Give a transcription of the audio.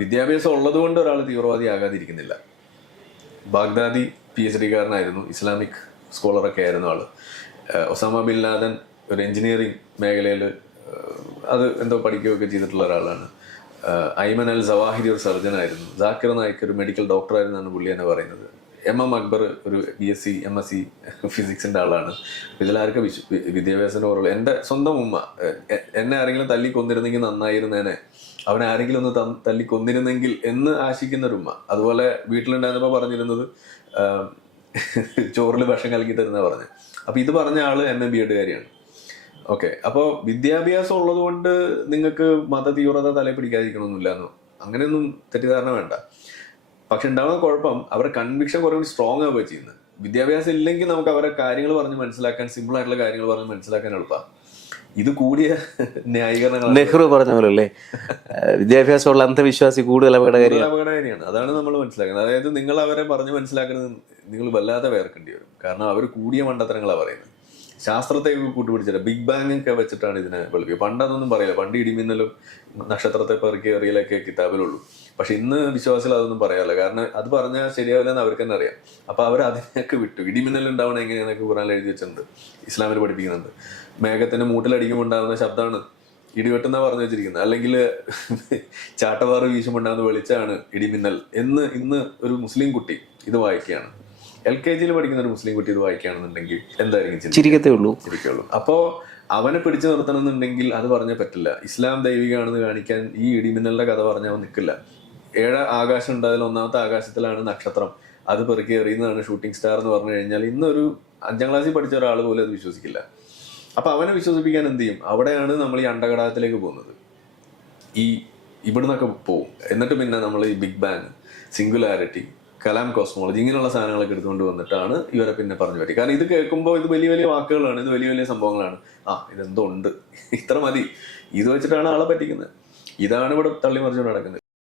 വിദ്യാഭ്യാസം ഉള്ളതുകൊണ്ട് ഒരാൾ തീവ്രവാദി ആകാതിരിക്കുന്നില്ല. ബാഗ്ദാദി പി എച്ച് ഡിക്കാരനായിരുന്നു ഇസ്ലാമിക് സ്കോളറൊക്കെ ആയിരുന്നു ഏഹ് ഒസാമ ബിൻ ലാദൻ ഒരു എഞ്ചിനീയറിംഗ് മേഖലയിൽ അത് എന്തോ പഠിക്കുകയൊക്കെ ചെയ്തിട്ടുള്ള ഒരാളാണ്. ഐമൻ അൽ സവാഹിരി ഒരു സർജനായിരുന്നു. ജാക്കിർ നായിക്ക് ഒരു മെഡിക്കൽ ഡോക്ടറായിരുന്നാണ് പുള്ളി എന്നെ പറയുന്നത്. എം എം അക്ബർ ഒരു B S C M S C ഫിസിക്സിന്റെ ആളാണ്. ഇതിലാർക്ക് വിശ് വി- വിദ്യാഭ്യാസത്തിന് കുറവുള്ള എന്റെ സ്വന്തം ഉമ്മ എന്നെ ആരെങ്കിലും തല്ലി കൊന്നിരുന്നെങ്കിൽ നന്നായിരുന്നേനെ. അവനെ ആരെങ്കിലും ഒന്ന് തല്ലി കൊന്നിരുന്നെങ്കിൽ എന്ന് ആശിക്കുന്ന ഒരു ഉമ്മ അതുപോലെ വീട്ടിലുണ്ടായിരുന്നപ്പോൾ പറഞ്ഞിരുന്നത് ചോറിൽ ഭക്ഷണം കലക്കി തരുന്ന പറഞ്ഞത് അപ്പൊ ഇത് പറഞ്ഞ ആൾ എം എം ബി എഡുകാരിയാണ് ഓക്കെ. അപ്പോൾ വിദ്യാഭ്യാസം ഉള്ളത് കൊണ്ട് നിങ്ങൾക്ക് മത തീവ്രത തലയിൽ പിടിക്കാതിരിക്കണമെന്നില്ല എന്നോ അങ്ങനെയൊന്നും തെറ്റിദ്ധാരണ വേണ്ട. പക്ഷെ ഉണ്ടാകുന്ന കുഴപ്പം അവരുടെ കൺവിക്ഷൻ കുറേ കൂടി സ്ട്രോങ് ആവുക ചെയ്യുന്നത്. വിദ്യാഭ്യാസം ഇല്ലെങ്കിൽ നമുക്ക് അവരെ കാര്യങ്ങൾ പറഞ്ഞ് മനസ്സിലാക്കാൻ സിമ്പിൾ ആയിട്ടുള്ള കാര്യങ്ങൾ പറഞ്ഞ് മനസ്സിലാക്കാൻ എളുപ്പമാണ്. ഇത് കൂടിയ ന്യായീകരണങ്ങൾ നെഹ്റു പറഞ്ഞ പോലെ അല്ലേ വിദ്യാഭ്യാസമുള്ള അന്ധവിശ്വാസി കൂടുതൽ അപകട കൂടുതൽ അപകടകാരിയാണ് അതാണ് നമ്മൾ മനസ്സിലാക്കുന്നത്. അതായത് നിങ്ങൾ അവരെ പറഞ്ഞ് മനസ്സിലാക്കുന്നത് നിങ്ങൾ വല്ലാതെ വേർക്കേണ്ടി വരും. കാരണം അവർ കൂടിയ മണ്ടത്തരങ്ങളാണ് പറയുന്നത്. ശാസ്ത്രത്തെ കൂട്ടുപിടിച്ചിട്ട് ബിഗ് ബാങ് ഒക്കെ വെച്ചിട്ടാണ് ഇതിനെ വെളുപ്പിക്കുക. പണ്ടതൊന്നും പറയില്ല. പണ്ട് ഇടിമിന്നലും നക്ഷത്രത്തെ പെറുക്കി എറിയലൊക്കെ കിതാബിലുള്ളൂ. പക്ഷെ ഇന്ന് വിശ്വാസികൾ അതൊന്നും പറയാറില്ല. കാരണം അത് പറഞ്ഞാൽ ശരിയാവില്ലെന്ന് അവർക്ക് തന്നെ അറിയാം. അപ്പൊ അവർ അതിനൊക്കെ വിട്ടു. ഇടിമിന്നൽ ഉണ്ടാവണം എങ്ങനെയാണെന്നൊക്കെ ഖുറാൻ എഴുതി വെച്ചിട്ടുണ്ട്. ഇസ്ലാമിൽ പഠിപ്പിക്കുന്നുണ്ട്. മേഘത്തിന്റെ മൂട്ടിലടിക്കുമ്പോൾ ഉണ്ടാകുന്ന ശബ്ദമാണ് ഇടിവെട്ടെന്നാ പറഞ്ഞു വെച്ചിരിക്കുന്നത്. അല്ലെങ്കിൽ ചാട്ടവാറ് വീശുമ്പോൾ ഉണ്ടാകുന്ന വെളിച്ചാണ് ഇടിമിന്നൽ എന്ന് ഇന്ന് ഒരു മുസ്ലിം കുട്ടി ഇത് വായിക്കുകയാണ്. എൽ കെ ജിയിൽ പഠിക്കുന്ന ഒരു മുസ്ലിം കുട്ടി ഇത് വായിക്കുകയാണെന്നുണ്ടെങ്കിൽ എന്തായിരിക്കും ചിന്തിക്കുക? ചിരിക്കത്തേ ഉള്ളൂ. ചിരിക്കുള്ളൂ അപ്പോ അവനെ പിടിച്ചു നിർത്തണം എന്നുണ്ടെങ്കിൽ അത് പറഞ്ഞാൽ പറ്റില്ല. ഇസ്ലാം ദൈവികമാണെന്ന് കാണിക്കാൻ ഈ ഇടിമിന്നലിന്റെ കഥ പറഞ്ഞാൽ അവൻ നിൽക്കില്ല. ഏഴ് ആകാശം ഉണ്ട് അതിൽ ഒന്നാമത്തെ ആകാശത്തിലാണ് നക്ഷത്രം. അത് പെറുക്കി എറിയുന്നതാണ് ഷൂട്ടിംഗ് സ്റ്റാർ എന്ന് പറഞ്ഞു കഴിഞ്ഞാൽ ഇന്നൊരു അഞ്ചാം ക്ലാസ്സിൽ പഠിച്ച ഒരാൾ പോലും അത് വിശ്വസിക്കില്ല. അപ്പൊ അവനെ വിശ്വസിപ്പിക്കാൻ എന്ത് ചെയ്യും? അവിടെയാണ് നമ്മൾ ഈ അണ്ടകടാകത്തിലേക്ക് പോകുന്നത്. ഈ ഇവിടുന്നൊക്കെ പോവും. എന്നിട്ട് പിന്നെ നമ്മൾ ഈ ബിഗ് ബാങ് സിംഗുലാരിറ്റി കലാം കോസ്മോളജി ഇങ്ങനെയുള്ള സാധനങ്ങളൊക്കെ എടുത്തുകൊണ്ട് വന്നിട്ടാണ് ഇവരെ പിന്നെ പറഞ്ഞു പറ്റി. കാരണം ഇത് കേൾക്കുമ്പോൾ ഇത് വലിയ വലിയ വാക്കുകളാണ് ഇത് വലിയ വലിയ സംഭവങ്ങളാണ്. ആ ഇതെന്തോ ഉണ്ട് ഇത്ര മതി. ഇത് വെച്ചിട്ടാണ് ആളെ പറ്റിക്കുന്നത്. ഇതാണ് ഇവിടെ തള്ളിമറിച്ചുകൊണ്ട് നടക്കുന്നത്.